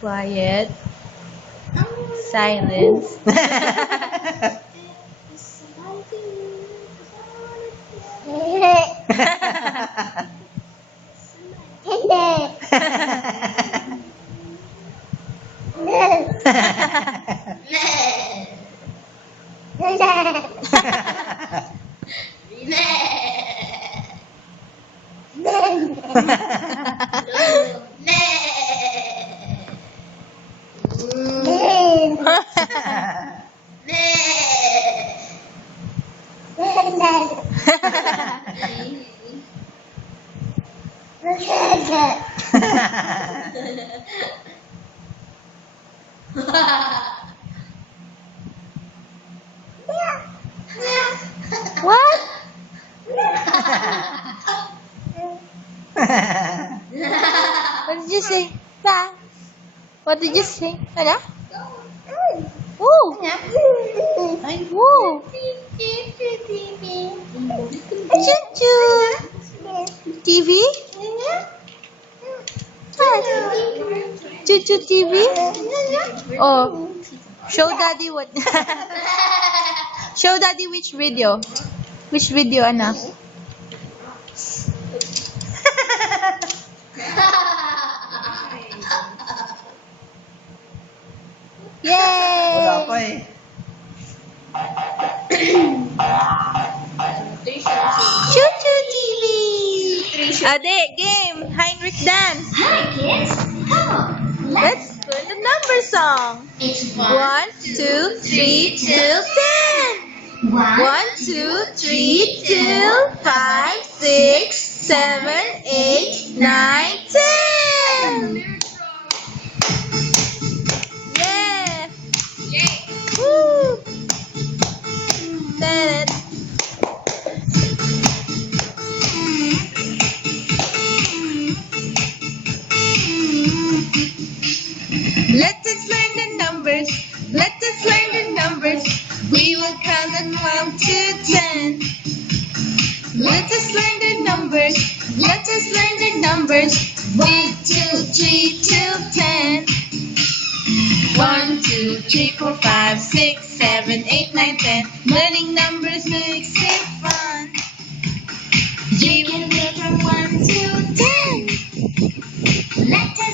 Quiet. Silence. What? What did you say? Pa? What did you say? Ano? Woo! Woo! Choo-choo! TV? Choo-choo TV? Oh. Show daddy what? Show daddy which video? Which video, Anna? Yay! Wala pa eh. Choo-choo TV! Ade, game! Heinrich dance! Hi kids, come on. Let's learn the number song! It's 1, 2, 3, till 10! 1, 2, 3, till 5, 6, 7, 8, 9, 10! Yeah! Woo! Did it! Let us learn the numbers. Let us learn the numbers. We will count them 1 to 10. Let us learn the numbers. Let us learn the numbers. 1, 2, 3 till 10. 1, 2, 3, 4, 5, 6, 7, 8, 9, 10. Learning numbers makes it fun. We will go from 1 to 10. Let us